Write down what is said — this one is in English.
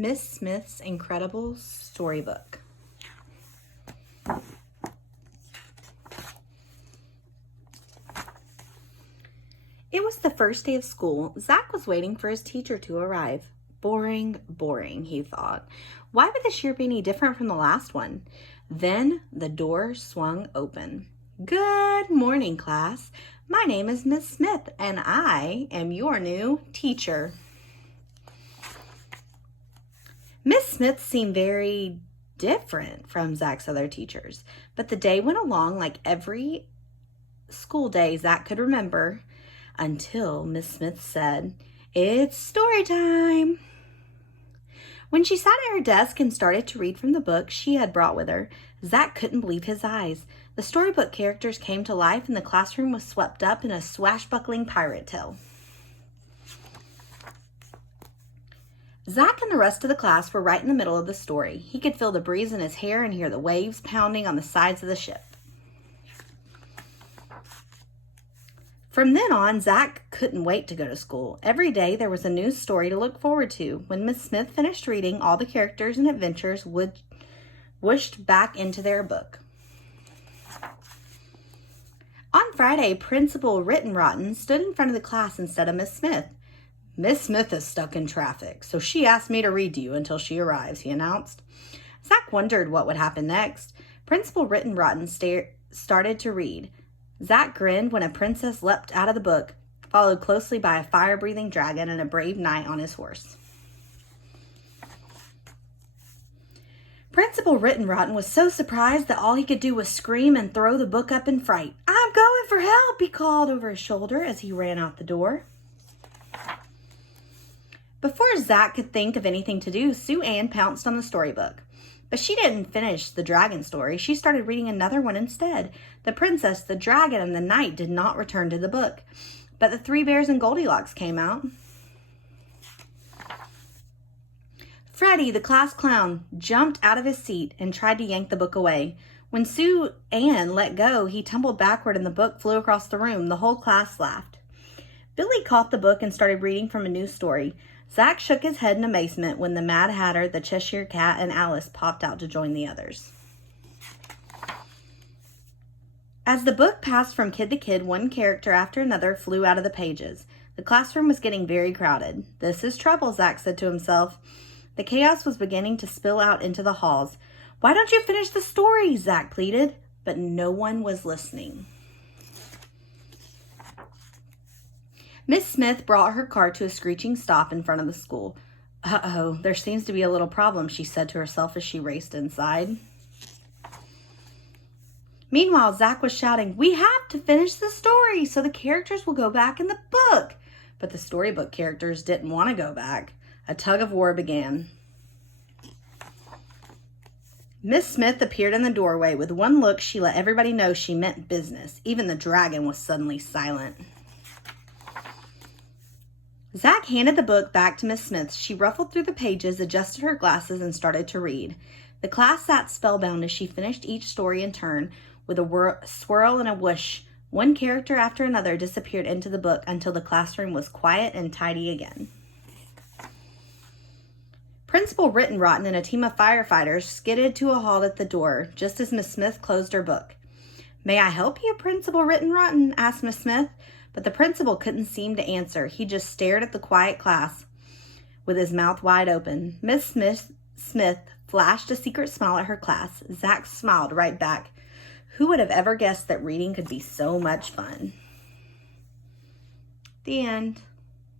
Miss Smith's Incredible Storybook. It was the first day of school. Zach was waiting for his teacher to arrive. Boring, boring, he thought. Why would this year be any different from the last one? Then the door swung open. Good morning, class. My name is Miss Smith, and I am your new teacher. Miss Smith seemed very different from Zach's other teachers, but the day went along like every school day Zach could remember until Miss Smith said, "It's story time." When she sat at her desk and started to read from the book she had brought with her, Zach couldn't believe his eyes. The storybook characters came to life and the classroom was swept up in a swashbuckling pirate tale. Zach and the rest of the class were right in the middle of the story. He could feel the breeze in his hair and hear the waves pounding on the sides of the ship. From then on, Zach couldn't wait to go to school. Every day there was a new story to look forward to. When Miss Smith finished reading, all the characters and adventures whooshed back into their book. On Friday, Principal Rittenrotten stood in front of the class instead of Miss Smith. "Miss Smith is stuck in traffic, so she asked me to read to you until she arrives," he announced. Zach wondered what would happen next. Principal Rittenrotten started to read. Zach grinned when a princess leapt out of the book, followed closely by a fire-breathing dragon and a brave knight on his horse. Principal Rittenrotten was so surprised that all he could do was scream and throw the book up in fright. "I'm going for help," he called over his shoulder as he ran out the door. Before Zach could think of anything to do, Sue Ann pounced on the storybook. But she didn't finish the dragon story. She started reading another one instead. The princess, the dragon, and the knight did not return to the book. But the three bears and Goldilocks came out. Freddie, the class clown, jumped out of his seat and tried to yank the book away. When Sue Ann let go, he tumbled backward and the book flew across the room. The whole class laughed. Billy caught the book and started reading from a new story. Zach shook his head in amazement when the Mad Hatter, the Cheshire Cat, and Alice popped out to join the others. As the book passed from kid to kid, one character after another flew out of the pages. The classroom was getting very crowded. "This is trouble," Zach said to himself. The chaos was beginning to spill out into the halls. "Why don't you finish the story?" Zach pleaded, but no one was listening. Miss Smith brought her car to a screeching stop in front of the school. "Uh-oh, there seems to be a little problem," she said to herself as she raced inside. Meanwhile, Zach was shouting, "We have to finish the story so the characters will go back in the book." But the storybook characters didn't want to go back. A tug of war began. Miss Smith appeared in the doorway. With one look, she let everybody know she meant business. Even the dragon was suddenly silent. Zach handed the book back to Miss Smith. She ruffled through the pages, adjusted her glasses, and started to read. The class sat spellbound as she finished each story in turn. With a swirl and a whoosh, one character after another disappeared into the book until the classroom was quiet and tidy again. Principal Rittenrotten and a team of firefighters skidded to a halt at the door just as Miss Smith closed her book. "May I help you, Principal Rittenrotten?" asked Miss Smith. But the principal couldn't seem to answer. He just stared at the quiet class with his mouth wide open. Miss Smith flashed a secret smile at her class. Zach smiled right back. Who would have ever guessed that reading could be so much fun? The end.